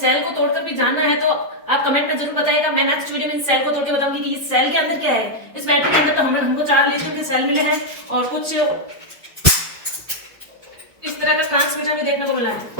सेल को तोड़कर भी जानना है तो आप कमेंट में जरूर बताइएगा। मैं नेक्स्ट वीडियो में इस सेल को तोड़ के बताऊंगी कि इस सेल के अंदर क्या है। इस बैटरी के अंदर तो हमको 4 लिथियम के सेल मिले हैं और कुछ इस तरह का ट्रांसमीटर भी देखने को मिला है।